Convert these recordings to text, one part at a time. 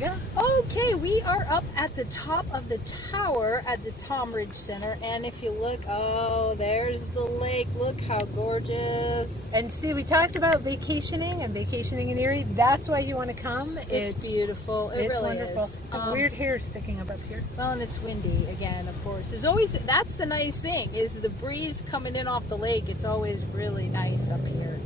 Omega. Okay, we are up at the top of the tower at the Tom Ridge Center, and if you look, oh, there's the lake. Look how gorgeous. And see, we talked about vacationing and vacationing in Erie. That's why you want to come. It's beautiful. It's really wonderful. is. Weird hair sticking up here. Well, and it's windy again, of course. There's always, that's the nice thing, is the breeze coming in off the lake. It's always really nice up here.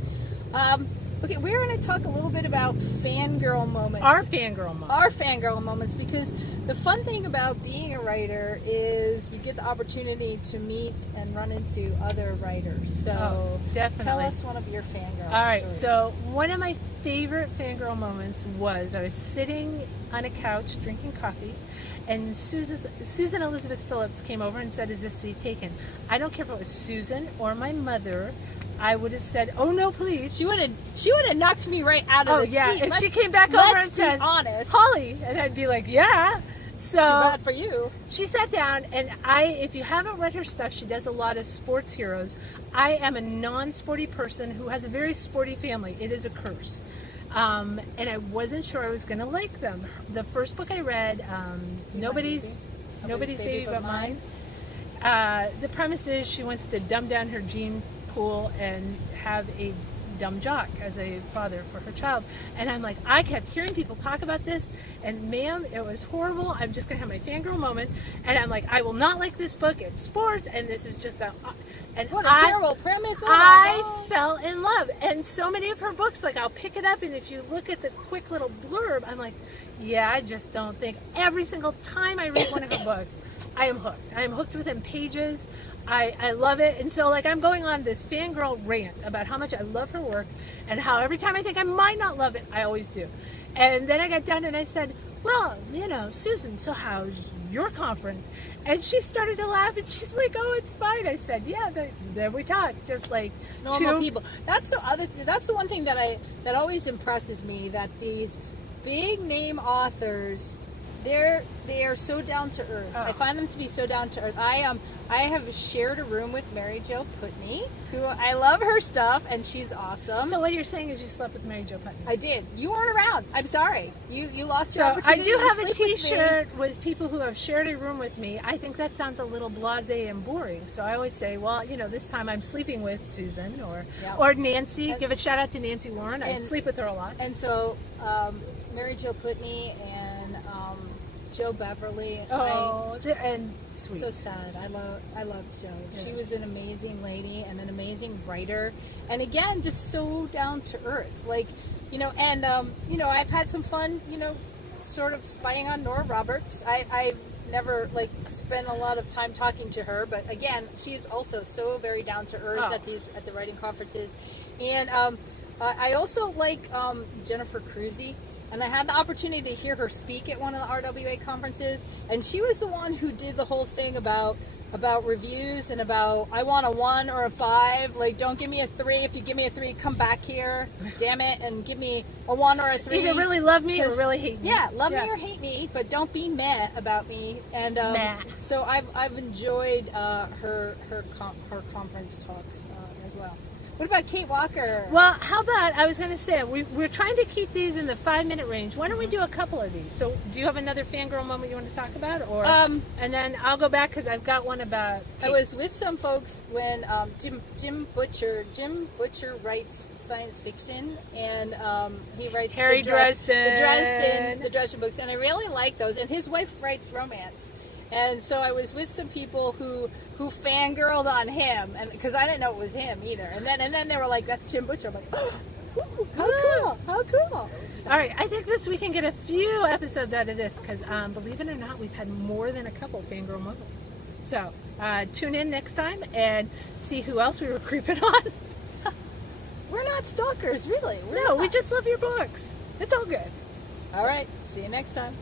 Okay, we're going to talk a little bit about fangirl moments. Our fangirl moments. Our fangirl moments, because the fun thing about being a writer is you get the opportunity to meet and run into other writers. So definitely. Tell us one of your fangirl All right, stories. so one of my favorite fangirl moments was I was sitting on a couch drinking coffee, and Susan Elizabeth Phillips came over and said, "Is this seat taken?" I don't care if it was Susan or my mother. I would have said, "Oh no, please." She would have knocked me right out of the seat. If she came back over and said, honest. "Holly," and I'd be like, "Yeah." So too bad for you. She sat down, and if you haven't read her stuff, she does a lot of sports heroes. I am a non-sporty person who has a very sporty family. It is a curse. And I wasn't sure I was going to like them. The first book I read, Nobody's Baby But Mine. The premise is she wants to dumb down her gene pool and have a dumb jock as a father for her child. And I'm like, I kept hearing people talk about this, and ma'am, it was horrible. I'm just going to have my fangirl moment. And I'm like, I will not like this book. It's sports, and this is just what a terrible premise. Oh I fell in love. And so many of her books, like I'll pick it up, and if you look at the quick little blurb, I'm like, yeah, I just don't think. Every single time I read one of her books, I am hooked. I am hooked within pages. I love it. And so, like, I'm going on this fangirl rant about how much I love her work and how every time I think I might not love it, I always do. And then I got done and I said, well, Susan, so how's your conference? And she started to laugh and she's like, oh, it's fine. I said, yeah, then we talked, just like normal people. That's the one thing that always impresses me, that these big name authors, they are so down to earth. I find them to be so down to earth. I have shared a room with Mary Jo Putney, who I love her stuff, and she's awesome. So what you're saying is you slept with Mary Jo Putney? I did. You weren't around. I'm sorry. You lost your opportunity. I do have a T-shirt with people who have shared a room with me. I think that sounds a little blasé and boring. So I always say, well, this time I'm sleeping with Susan or Nancy. Give a shout out to Nancy Warren. I sleep with her a lot. And so Mary Jo Putney and Joe Beverly. And sweet. So sad. I loved Joe. Yeah. She was an amazing lady and an amazing writer, and again, just so down to earth. Like, I've had some fun, sort of spying on Nora Roberts. I've never spent a lot of time talking to her, but again, she is also so very down to earth at the writing conferences, and I also like Jennifer Cruzy. And I had the opportunity to hear her speak at one of the RWA conferences, and she was the one who did the whole thing about reviews and about, I want a 1 or a 5. Like, don't give me a 3. If you give me a 3, come back here, damn it, and give me a 1 or a 3. Either really love me or really hate me. Yeah, love me or hate me, but don't be meh about me. And so I've enjoyed her conference talks as well. What about Kate Walker? Well, how about, I was going to say, we're trying to keep these in the 5-minute range. Why don't we do a couple of these? So do you have another fangirl moment you want to talk about? Or and then I'll go back because I've got one about Kate. I was with some folks when Jim Butcher writes science fiction, and he writes Harry Dresden. the Dresden books, and I really like those. And his wife writes romance. And so I was with some people who fangirled on him, and because I didn't know it was him either. And then they were like, "That's Jim Butcher." I'm like, "Oh, how cool!" All right, I think we can get a few episodes out of this because, believe it or not, we've had more than a couple fangirl moments. So tune in next time and see who else we were creeping on. We're not stalkers, really. We just love your books. It's all good. All right, see you next time.